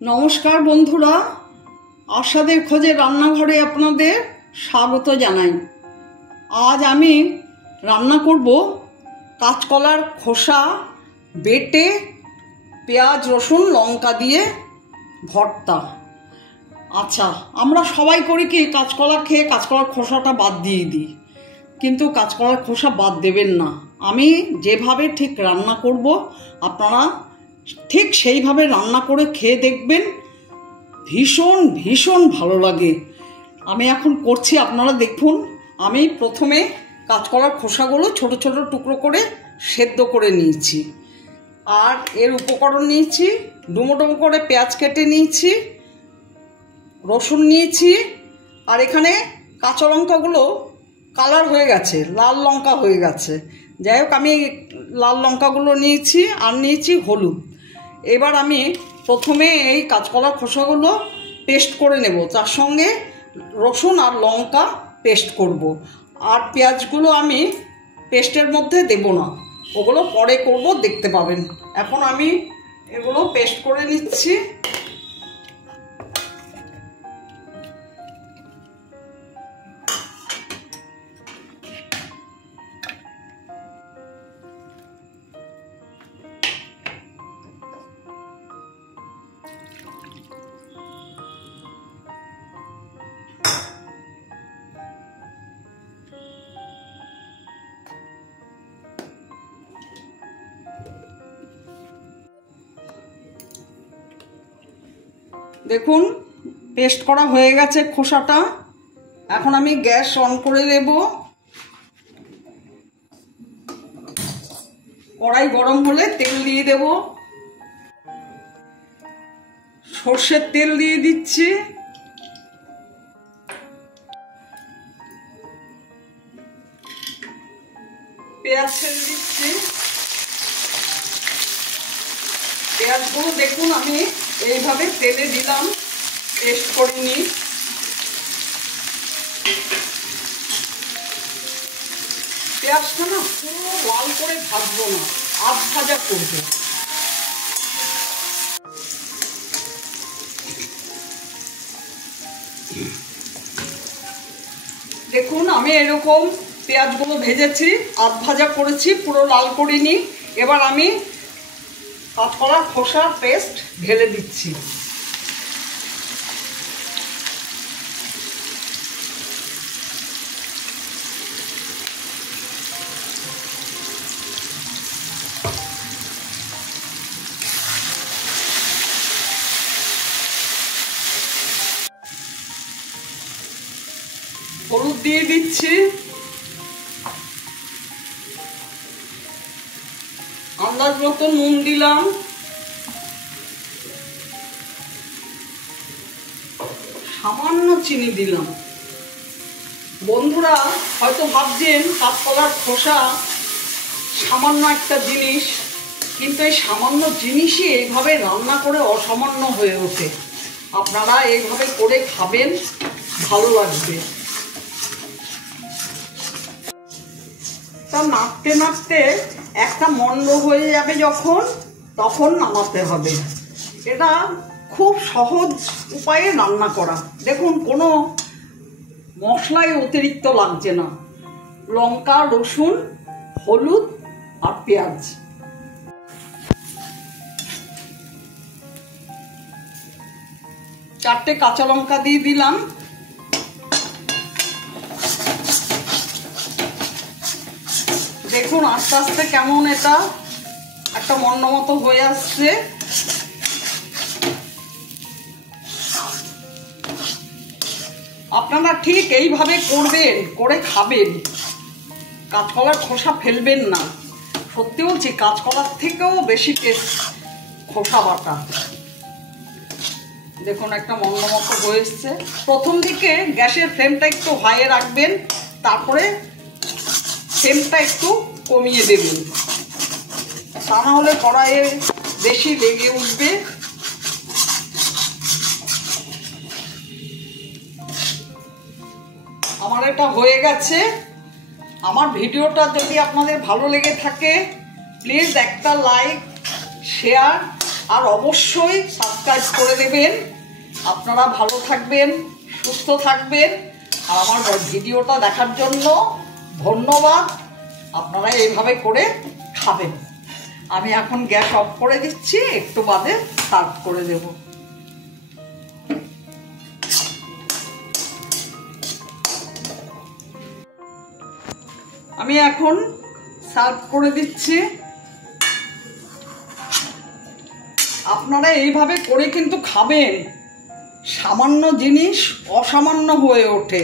নমস্কার বন্ধুরা, আশাদের খোঁজে রান্নাঘরে আপনাদের স্বাগত জানাই। আজ আমি রান্না করব কাঁচকলার খোসা বেটে পেঁয়াজ রসুন লঙ্কা দিয়ে ভর্তা। আচ্ছা, আমরা সবাই করি কি, কাঁচকলা খেয়ে কাঁচকলার খোসাটা বাদ দিয়ে দিই, কিন্তু কাঁচকলার খোসা বাদ দেবেন না। আমি যেভাবে ঠিক রান্না করব আপনারা ঠিক সেইভাবে রান্না করে খেয়ে দেখবেন, ভীষণ ভীষণ ভালো লাগে। আমি এখন করছি, আপনারা দেখুন। আমি প্রথমে কাঁচকলার খোসাগুলো ছোট ছোট টুকরো করে সেদ্ধ করে নিয়েছি, আর এর উপকরণ নিয়েছি ডুমো ডুমো করে পেঁয়াজ কেটে নিয়েছি, রসুন নিয়েছি, আর এখানে কাঁচা লঙ্কাগুলো কালার হয়ে গেছে, লাল লঙ্কা হয়ে গেছে। যাই হোক, আমি লাল লঙ্কাগুলো নিয়েছি, আর নিয়েছি হলুদ। এবার আমি প্রথমে এই কাঁচকলার খোসাগুলো পেস্ট করে নেব, তার সঙ্গে রসুন আর লঙ্কা পেস্ট করব। আর পেঁয়াজগুলো আমি পেস্টের মধ্যে দেব না, ওগুলো পরে করব, দেখতে পাবেন। এখন আমি এগুলো পেস্ট করে নিচ্ছি। দেখুন, পেস্ট করা হয়ে গেছে খোসাটা। এখন আমি গ্যাস অন করে দেব। কড়াই গরম হলে তেল দিয়ে দেব। সর্ষের তেল দিয়ে দিচ্ছি, পেঁয়াজ ছেড়ে দিচ্ছি। পেঁয়াজগুলো দেখুন আমি এইভাবে তেলে দিলাম, পেস্ট করে নিই। পেঁয়াজটা না পুরো লাল করে ভাজবো না, আধ ভাজা করবো। দেখুন, আমি এরকম পেঁয়াজগুলো ভেজেছি, আধ ভাজা করেছি, পুরো লাল করিনি। এবার আমি কাঁচকলার খোসার পেস্ট ঢেলে দিচ্ছি। হলুদ দিয়ে দিচ্ছি, আন্দাজ মতো নুন দিলাম, সামান্য চিনি দিলাম। বন্ধুরা হয়তো ভাবছেন কাঁচকলার খোসা সামান্য একটা জিনিস, কিন্তু এই সামান্য জিনিসই এইভাবে রান্না করে অসামান্য হয়ে ওঠে। আপনারা এইভাবে করে খাবেন, ভালো লাগবে। তা নাড়তে নাড়তে একটা মন্ড হয়ে যাবে যখন, তখন নামাতে হবে। এটা খুব সহজ উপায়ে রান্না করা। দেখুন, কোনো মশলাই অতিরিক্ত লাগছে না, লঙ্কা রসুন হলুদ আর পেঁয়াজ। চারটে কাঁচা লঙ্কা দিয়ে দিলাম। দেখুন আস্তে আস্তে কেমন এটা একটা মন্ড মতো হয়ে আসছে। আপনারা ঠিক এইভাবে করবেন, করে খাবেন, কাঁচকলার খোসা ফেলবেন না। সত্যি বলছি, কাঁচকলার থেকেও বেশি টেস্ট খোসা বাটা। দেখুন একটা মন্ড মতো হয়ে এসছে। প্রথম দিকে গ্যাসের ফ্লেমটা একটু হাইয়ে রাখবেন, তারপরে ফ্লেমটা একটু কমিয়ে দেবেন, তা না হলে কড়াইয়ে বেশি লেগে উঠবে। আমার এটা হয়ে গেছে। আমার ভিডিওটা যদি আপনাদের ভালো লেগে থাকে, প্লিজ একটা লাইক, শেয়ার আর অবশ্যই সাবস্ক্রাইব করে দেবেন। আপনারা ভালো থাকবেন, সুস্থ থাকবেন। আর আমার ভিডিওটা দেখার জন্য ধন্যবাদ। আপনারা এইভাবে করে খাবেন। আমি এখন গ্যাস অফ করে দিচ্ছি, একটু বাদে সার্ভ করে দেব। আমি এখন সার্ভ করে দিচ্ছি। আপনারা এইভাবে করে কিন্তু খাবেন, সামান্য জিনিস অসামান্য হয়ে ওঠে।